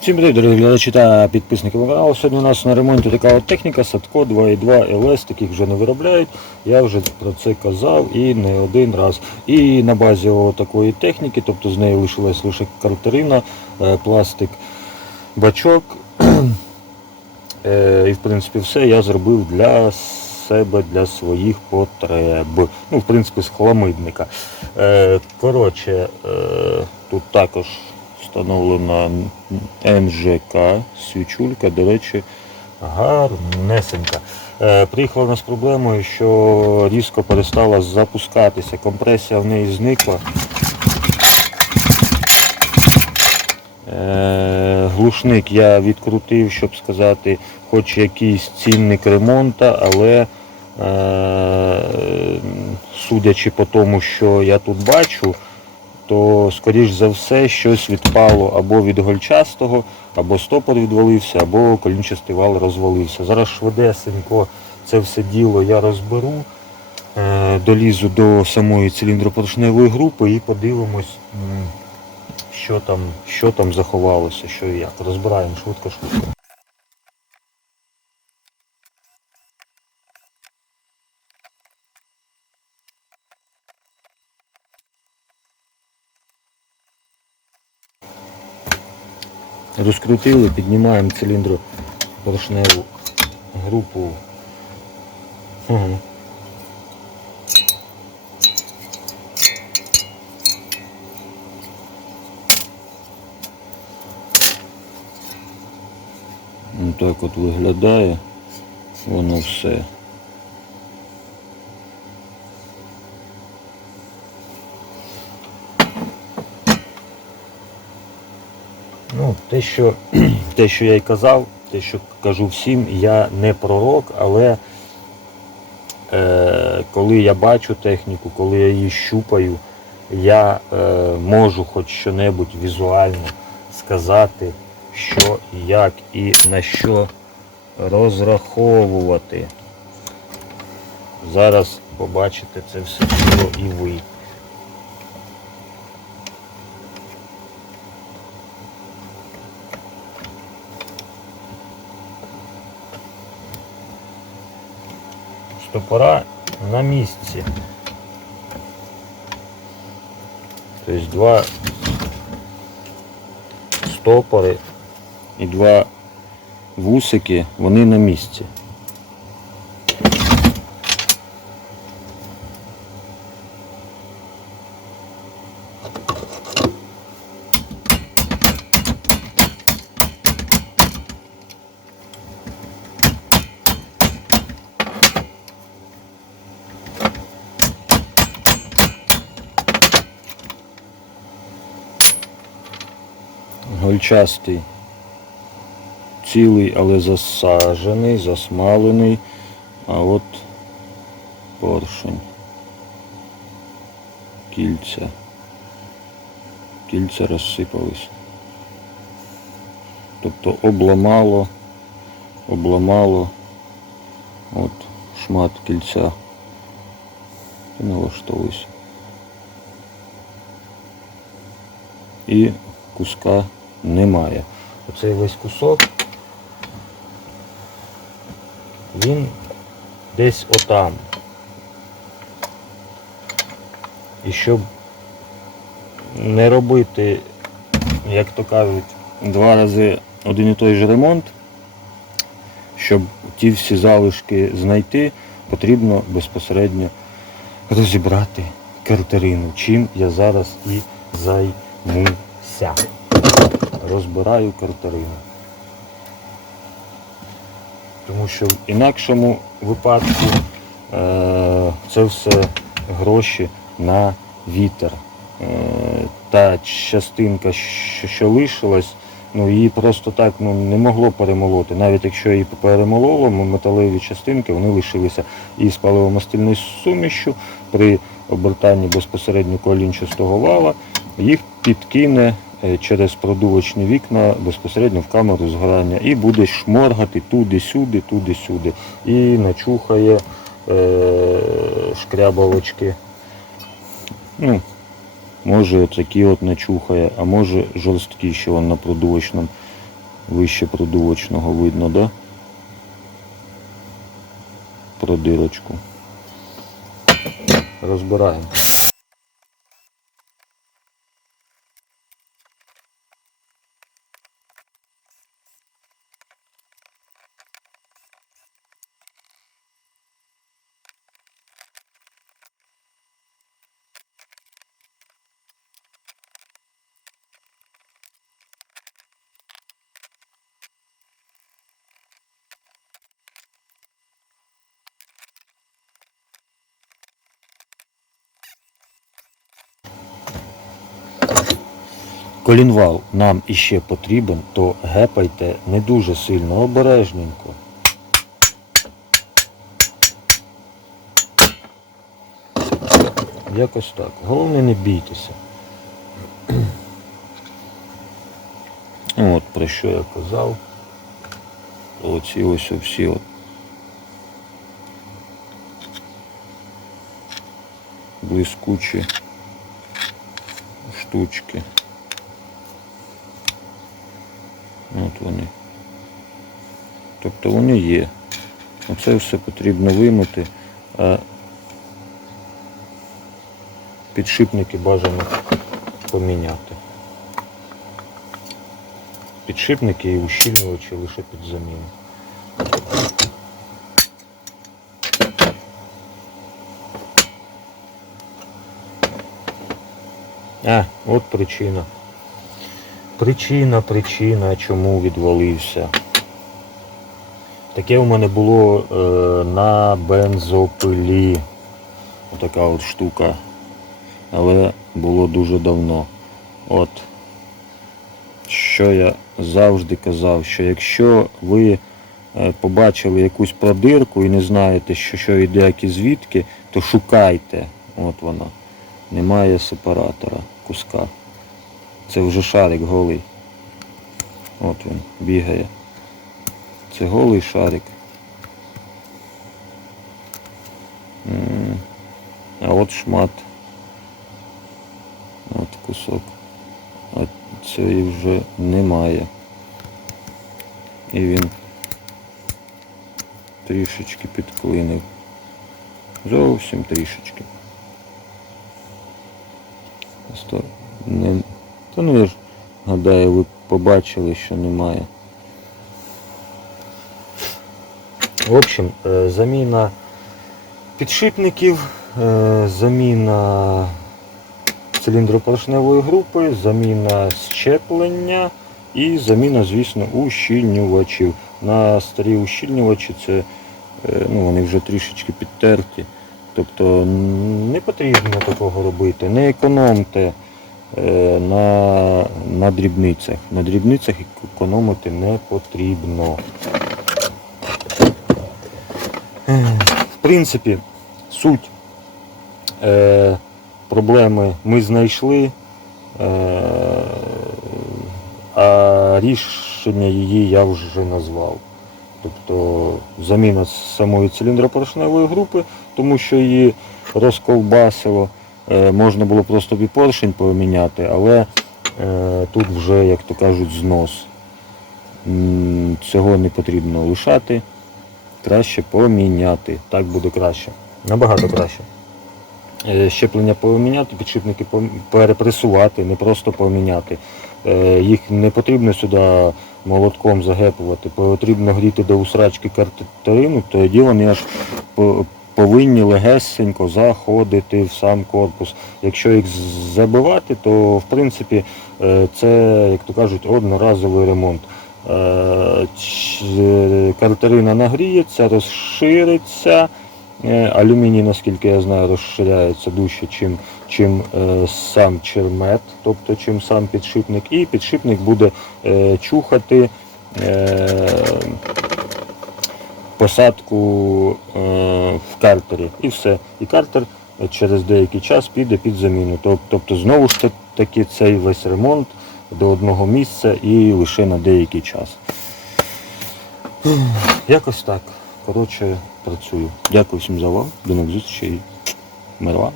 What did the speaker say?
Всім привіт, дорогі глядачі та підписники мого каналу. Сьогодні у нас на ремонті така от техніка Садко 2.2 LS, таких вже не виробляють. Я вже про це казав і не один раз. І на базі такої техніки, тобто з неї лишилась лише картерина, е, пластик, бачок. Е, І в принципі все я зробив для себе, для своїх потреб. Ну, в принципі, з хламидника. Е, Коротше, тут також встановлена НЖК, свічулька, до речі, гарнесенька. Е, Приїхала з проблемою, що різко перестала запускатися. Компресія в неї зникла. Е, Глушник я відкрутив, щоб сказати, хоч якийсь цінник ремонта, але е, судячи по тому, що я тут бачу, то скоріш за все щось відпало або від гольчастого, або стопор відвалився, або колінчастий вал розвалився. Зараз швидесенько це все діло я розберу, е, долізу до самої циліндропоршневої групи і подивимось, що там, що там заховалося, що і як. Розбираємо швидко-швидко. Розкрутили, піднімаємо циліндру поршневу групу. Угу. Ну так от виглядає воно все. Ну, те, що, те, що я й казав, те, що кажу всім, я не пророк, але е, коли я бачу техніку, коли я її щупаю, я е, можу хоч що-небудь візуально сказати, що як і на що розраховувати. Зараз побачите це все діло і ви. Стопора на місці. Тобто два стопори і два вусики, вони на місці. Гольчастий. Цілий, але засаджений, засмалений. А от поршень. Кільця. Кільця розсипались. Тобто обламало, обламало от шмат кільця. І налаштовуйся. І куска немає. Оцей весь кусок, він десь отам. І щоб не робити, як то кажуть, два рази один і той же ремонт, щоб ті всі залишки знайти, потрібно безпосередньо розібрати картерину, чим я зараз і займуся розбираю картерину. Тому що в інакшому випадку е, це все гроші на вітер. Е, та частинка, що, лишилась, ну її просто так ну, не могло перемолоти. Навіть якщо її перемололо, металеві частинки вони лишилися і з паливомастильною сумішю при обертанні безпосередньо колінчастого вала, їх підкине через продувочні вікна безпосередньо в камеру згорання і буде шморгати туди-сюди, туди-сюди. І начухає е, шкрябалочки. Ну, може такі от начухає, а може жорсткі, що на продувочному вище продувочного видно, да? Продирочку. Розбираємо. Колінвал нам іще потрібен, то гепайте не дуже сильно, обережненько. Якось так. Головне не бійтеся. От про що я казав. Оці ось всі. Блискучі штучки. От вони. Тобто вони є. Оце все потрібно вимити, а підшипники бажано поміняти. Підшипники і ущільнювачі лише під заміну. А, от причина. Причина, причина, чому відвалився. Таке у мене було е, на бензопилі. Отака от штука. Але було дуже давно. От. Що я завжди казав, що якщо ви е, побачили якусь продирку і не знаєте, що, що йде як і звідки, то шукайте. От вона. Немає сепаратора куска. Це вже шарик голий. От він бігає. Це голий шарик. А от шмат. От кусок. А цієї вже немає. І він трішечки підклинив. Зовсім трішечки. Просто. Та ну гадаю, ви побачили, що немає. В общем, е, заміна підшипників, е, заміна циліндропоршневої групи, заміна щеплення і заміна, звісно, ущільнювачів. На старі ущільнювачі це е, ну, вони вже трішечки підтерті. Тобто не потрібно такого робити. Не економте на, на дрібницях. На дрібницях економити не потрібно. Е, В принципі, суть е, проблеми ми знайшли, е, а рішення її я вже назвав. Тобто заміна самої циліндропоршневої групи, тому що її розковбасило. Е, можна було просто і поршень поміняти, але е, тут вже, як то кажуть, знос. Цього не потрібно лишати. Краще поміняти. Так буде краще. Набагато краще. Е, Щеплення поміняти, підшипники перепресувати, не просто поміняти. Їх не потрібно сюди молотком загепувати, потрібно гріти до усрачки картерину, тоді вони аж повинні легесенько заходити в сам корпус. Якщо їх забивати, то в принципі е, це, як то кажуть, одноразовий ремонт. Е, Картерина нагріється, розшириться. Е, Алюміній, наскільки я знаю, розширяється дужче, чим, чим е, сам чермет, тобто чим сам підшипник. І підшипник буде е, чухати е, посадку е, в картері. І все. І картер е, через деякий час піде під заміну. Тобто знову ж таки цей весь ремонт до одного місця і лише на деякий час. Якось так. Коротше, працюю. Дякую всім за увагу. До нових зустрічей. Мир вам.